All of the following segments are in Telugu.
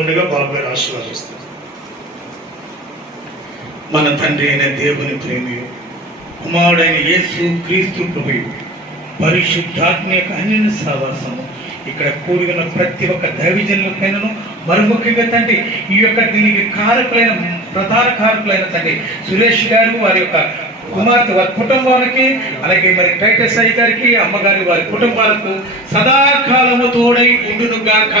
ఉండగా బాబు గారు ఆశీర్వదిస్తారు. మన తండ్రి అయిన దేవుని ప్రేమియు కుమారుడైన యేసు క్రీస్తు ప్రభువు పరిశుద్ధాత్మ యొక్క అన్యోన్య సహవాసము ఇక్కడ కూడి ఉన్న ప్రతి ఒక్క దైవజనుల పైనను మరి ముఖ్యంగా తండ్రి ఈ యొక్క దీనికి కారకులైన ప్రధాన కారకులైన తండ్రి సురేష్ గారు వారి యొక్క కుమార్తె వారి కుటుంబానికి అలాగే మరి టైటస్ అయ్య గారికి అమ్మగారి వారి కుటుంబాలకు సదాకాలము తోడై ఉండునుగాక.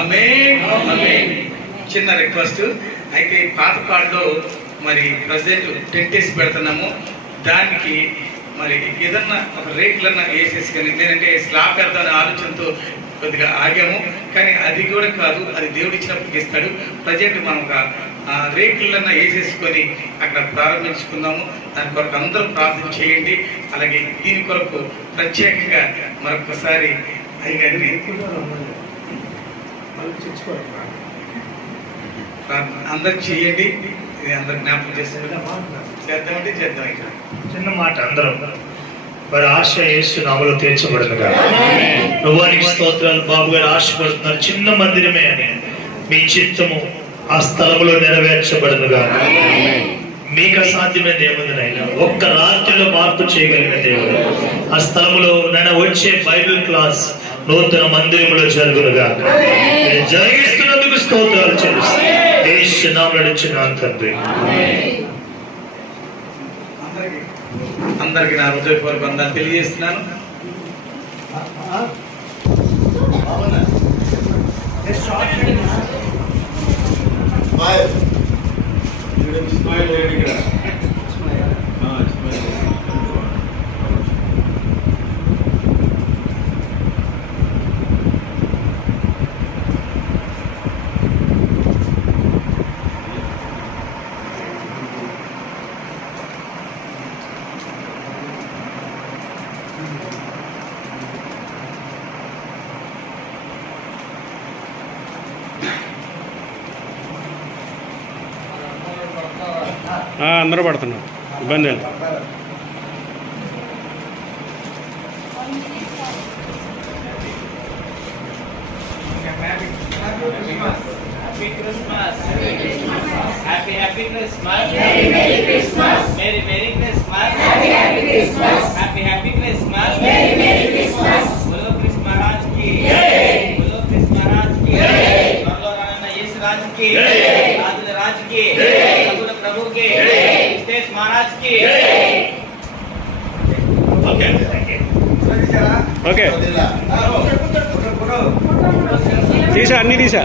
ఆమేన్ ఆమేన్. చిన్న రిక్వెస్ట్ అయితే పాత పాటలో మరి ప్రజెంట్ టెంట్ వేసి పెడుతున్నాము. దానికి మరి ఏదన్నా ఒక రేకులన్నా వేసేసి కానీ నేనంటే స్లాబ్ పెడతానే ఆలోచనతో కొద్దిగా ఆగాము. కానీ అది కూడా కాదు, అది దేవుడు ఇచ్చినప్పుడు ఇస్తాడు. ప్రజెంట్ మనం ఒక రేకులన్నా వేసేసుకొని అక్కడ ప్రారంభించుకుందాము. దాని కొరకు అందరూ ప్రార్థన చేయండి. అలాగే దీని కొరకు ప్రత్యేకంగా మరొకసారి అయ్యాన్ని అందరు చేయండి. ఇది అందరు జ్ఞాపకం చేద్దామంటే చేద్దాం. ఇక చిన్న మాట, అందరం వారి ఆశ యేసు నామములో తీర్చబడునుగా. ప్రభువానికి స్తోత్రాలు. బాబు గారు ఆశపడుతున్నారు చిన్న మందిరమే అని. మీ చిత్తము ఆ స్థలంలో నెరవేర్చబడునుగా. మీకు అసాధ్యమైన ఏముంది నాయన? ఒక్క రాత్రిలో మార్పు చేయగలిగిన దేవుడు ఆ స్థలంలో నన్ను వచ్చే బైబిల్ క్లాస్ నూతన మందిరంలో జరుగునుగా. జరిగిస్తున్నందుకు స్తోత్రాలు చెల్లిస్తాను. యేసు నామములో నడిచిన తండ్రి. అందరికి నా హృదయపూర్వక వందనాలు తెలియజేస్తున్నాను. అందరూ పడుతున్నారు, ఇబ్బంది లేదు. Happy Christmas. Merry Christmas. Merry Christmas. Happy Christmas. Happy Christmas. Merry Christmas. बोलो कृष्ण महाराज की जय. बोलो कृष्ण महाराज की जय. बोलो राणा यीशु राज की जय. राज राज की जय. प्रभु के जय. महाराज की जय. ఓకే తీసా, అన్ని తీసా.